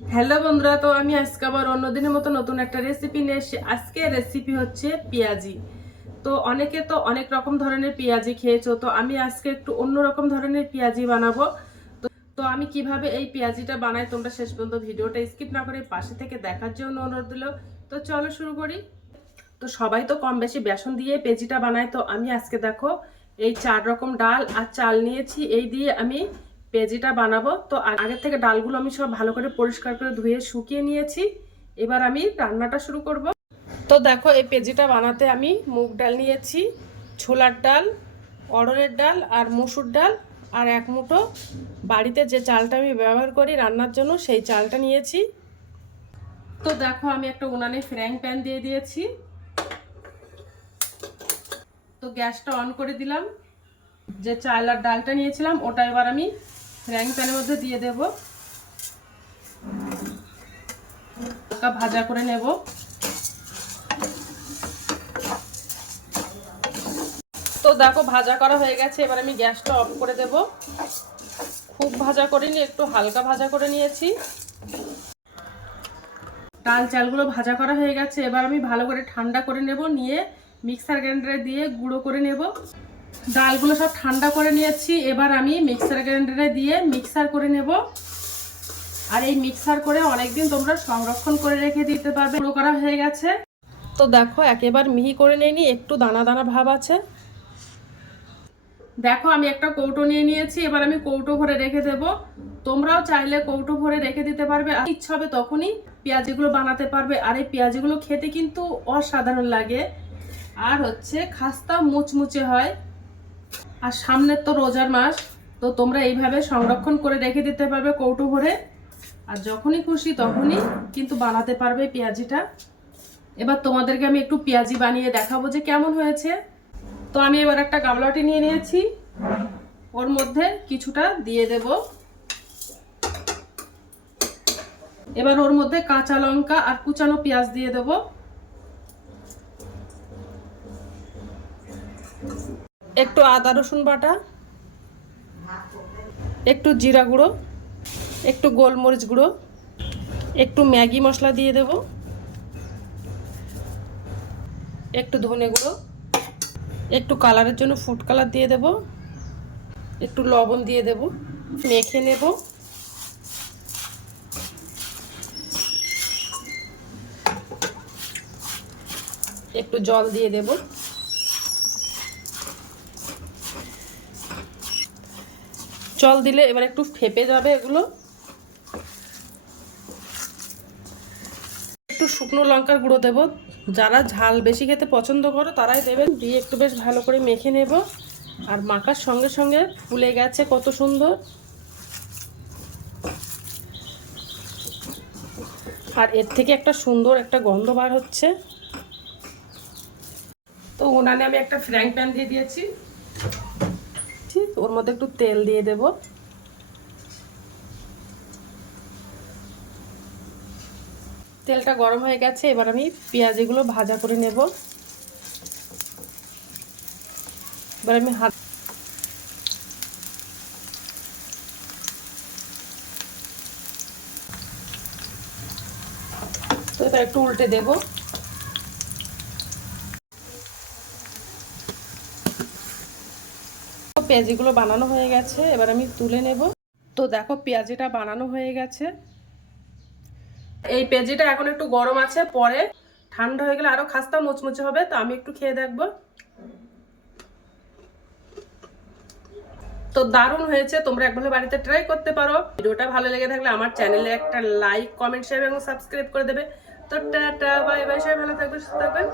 Hello বন্ধুরা, তো আমি আজকে আবার অন্যদিনের মতো নতুন একটা রেসিপি নিয়ে এসেছি। আজকে রেসিপি হচ্ছে পেঁয়াজি। তো অনেকে তো অনেক রকম ধরনের পেঁয়াজি খেয়েছো, তো আমি আজকে একটু অন্য রকম ধরনের পেঁয়াজি বানাবো। তো আমি কীভাবে এই পেঁয়াজিটা বানাই তোমরা শেষ পর্যন্ত ভিডিওটা স্কিপ না করে পাশে থেকে দেখার জন্য অনুরোধ দিল তো চলো শুরু করি। তো সবাই তো কম বেশি বেসন দিয়ে পেঁয়াজিটা বানায়, তো আমি আজকে দেখো এই চার রকম ডাল আর চাল নিয়েছি। এই দিয়ে আমি পেঁয়াজিটা বানাবো। তো আগের থেকে ডালগুলো আমি সব ভালো করে পরিষ্কার করে ধুয়ে শুকিয়ে নিয়েছি। এবার আমি রান্নাটা শুরু করব। তো দেখো, এই পেঁয়াজিটা বানাতে আমি মুগ ডাল নিয়েছি, ছোলার ডাল অড়লের ডাল আর মসুর ডাল আর এক মুঠো। বাড়িতে যে চালটা আমি ব্যবহার করি রান্নার জন্য সেই চালটা নিয়েছি। তো দেখো, আমি একটা উনানে ফ্রাইং প্যান দিয়ে দিয়েছি। তো গ্যাসটা অন করে দিলাম। যে চাল আর ডালটা নিয়েছিলাম, ওটা এবার আমি ফ্রাইং প্যানের মধ্যে দিয়ে দেব। হালকা ভাজা করে নেব। তো দেখো, ভাজা করা হয়ে গেছে। এবার আমি গ্যাসটা অফ করে দেব। খুব ভাজা করিনি, একটু হালকা ভাজা করে নিয়েছি। ডাল চালগুলো ভাজা করা হয়ে গেছে। এবার আমি ভালো করে ঠান্ডা করে নেব, নিয়ে মিক্সার গ্রাইন্ডারে দিয়ে গুঁড়ো করে নেব। ডালগুলো সব ঠান্ডা করে নিয়েছি। এবার আমি মিক্সার গ্রাইন্ডারে দিয়ে মিক্সার করে নেব। আর এই মিক্সার করে অনেকদিন তোমরা সংরক্ষণ করে রেখে দিতে পারবে। গুঁড়ো করা হয়ে গেছে। তো দেখো, একেবারে মিহি করে নিইনি একটু দানা দানা ভাব আছে। দেখো, আমি একটা কৌটো নিয়ে নিয়েছি, এবার আমি কৌটো ভরে রেখে দেব। তোমরাও চাইলে কৌটো ভরে রেখে দিতে পারবে। আর ইচ্ছা হবে তখনই পেঁয়াজিগুলো বানাতে পারবে। আর এই পেঁয়াজিগুলো খেতে কিন্তু অসাধারণ লাগে। আর হচ্ছে খাস্তা মুচমুচে হয়। আর সামনের তো রোজার মাস, তো তোমরা এইভাবে সংরক্ষণ করে রেখে দিতে পারবে কৌটো ভরে। আর যখনই খুশি তখনই কিন্তু বানাতে পারবে পেঁয়াজিটা। এবার তোমাদেরকে আমি একটু পেঁয়াজি বানিয়ে দেখাবো যে কেমন হয়েছে। তো আমি এবার একটা গামলাটি নিয়ে নিয়েছি। ওর মধ্যে কিছুটা দিয়ে দেব। এবার ওর মধ্যে কাঁচা লঙ্কা আর কুচানো পেঁয়াজ দিয়ে দেব। একটু আদা রসুন বাটা, একটু জিরা গুঁড়ো, একটু গোলমরিচ গুঁড়ো, একটু ম্যাগি মশলা দিয়ে দেব, একটু ধনে গুঁড়ো, একটু কালারের জন্য ফুড কালার দিয়ে দেব, একটু লবণ দিয়ে দেব, মেখে নেব। একটু জল দিয়ে দেব। জল দিলে এবার একটু ফেপে যাবে এগুলো। একটু শুকনো লঙ্কার গুঁড়ো দেবো। যারা ঝাল বেশি খেতে পছন্দ করো, তারাই দেবেন। দিয়ে একটু বেশ ভালো করে মেখে নেব। আর মাখার সঙ্গে সঙ্গে ফুলে গেছে কত সুন্দর। আর এর থেকে একটা সুন্দর একটা গন্ধ বার হচ্ছে। তো ওনানে আমি একটা ফ্রাইং প্যান দিয়ে দিয়েছি। ওর মধ্যে একটু তেল দিয়ে দেবো। তেলটা গরম হয়ে গেছে, এবার আমি পেঁয়াজিগুলো ভাজা করে নেব। এবার আমি হাত তো এবার একটু উল্টে দেব। পেঁয়াজিগুলো বানানো হয়ে গেছে, এবার আমি তুলে নেব। তো দেখো পেঁয়াজিটা বানানো হয়ে গেছে। এই পেঁয়াজিটা এখন একটু গরম আছে, পরে ঠান্ডা হয়ে গেলে আরও খাস্তা মুচমুচে হবে, তো আমি একটু খেয়ে দেখব। তো দারুণ হয়েছে, তোমরা একভাবে বাড়িতে ট্রাই করতে পারো। ভিডিওটা ভালো লেগে থাকলে আমার চ্যানেলে একটা লাইক কমেন্ট শেয়ার এবং সাবস্ক্রাইব করে দেবে। তো টাটা বাই বাই সবাই ভালো থাকবে, সুস্থ থাকবেন।